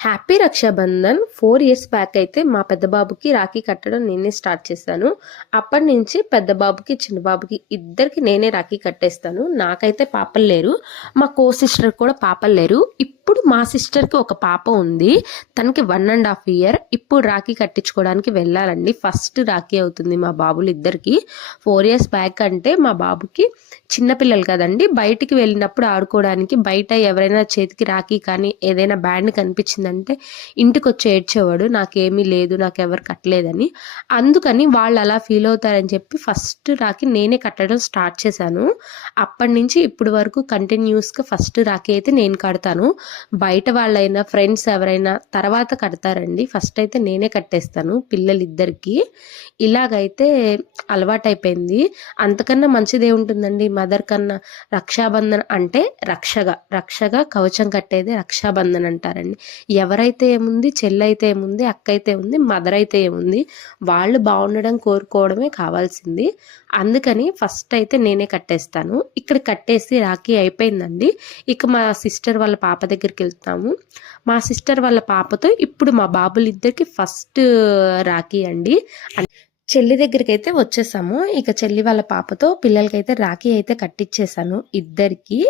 Happy Rakshabandhan 4 years back అయితే మా పెద్ద బాబుకి రాఖీ కట్టడం నేనే స్టార్ట్ చేశాను. అప్పటి నుంచి పెద్ద బాబుకి చిన్న బాబుకి ఇద్దరికి నేనే రాఖీ కట్టేస్తాను. నాకైతే పాపలు లేరు, మా సిస్టర్ కూడా పాపలు లేరు. ఇప్పుడు మా సిస్టర్కి ఒక పాప ఉంది, తనకి 1.5 ఇయర్. ఇప్పుడు రాఖీ కట్టించుకోవడానికి వెళ్ళాలండి. ఫస్ట్ రాఖీ అవుతుంది మా బాబులు ఇద్దరికి. 4 ఇయర్స్ బ్యాక్ అంటే మా బాబుకి చిన్నపిల్లలు కదండి, బయటికి వెళ్ళినప్పుడు ఆడుకోవడానికి బయట ఎవరైనా చేతికి రాఖీ కానీ ఏదైనా బ్యాండ్ కనిపించిందంటే ఇంటికి వచ్చి ఏడ్చేవాడు, నాకేమీ లేదు, నాకెవరు కట్టలేదని. అందుకని వాళ్ళు అలా ఫీల్ అవుతారని చెప్పి ఫస్ట్ రాఖీ నేనే కట్టడం స్టార్ట్ చేశాను. అప్పటి నుంచి ఇప్పటి వరకు కంటిన్యూస్గా ఫస్ట్ రాఖీ అయితే నేను కడతాను. బయట వాళ్ళైనా ఫ్రెండ్స్ ఎవరైనా తర్వాత కడతారండి, ఫస్ట్ అయితే నేనే కట్టేస్తాను పిల్లలిద్దరికి. ఇలాగైతే అలవాటైపోయింది. అంతకన్నా మంచిదే ఉంటుందండి మదర్ కన్నా. రక్షాబంధన్ అంటే రక్షగా కవచం కట్టేదే రక్షాబంధన్ అంటారండి. ఎవరైతే ఏముంది, చెల్లైతే ఏముంది, అక్క అయితే ఉంది, మదర్ అయితే ఏముంది, వాళ్ళు బాగుండడం కోరుకోవడమే కావాల్సింది. అందుకని ఫస్ట్ అయితే నేనే కట్టేస్తాను. ఇక్కడ కట్టేసి రాఖీ అయిపోయిందండి. ఇక మా సిస్టర్ వాళ్ళ పాప దగ్గరికి వెళ్తాము. మా సిస్టర్ వాళ్ళ పాపతో ఇప్పుడు మా బాబులిద్దరికి ఫస్ట్ రాఖీ అండి. చెల్లి దగ్గరికి అయితే వచ్చేసాము. ఇక చెల్లి వాళ్ళ పాపతో పిల్లలకైతే రాఖీ అయితే కట్టించేసాను ఇద్దరికి.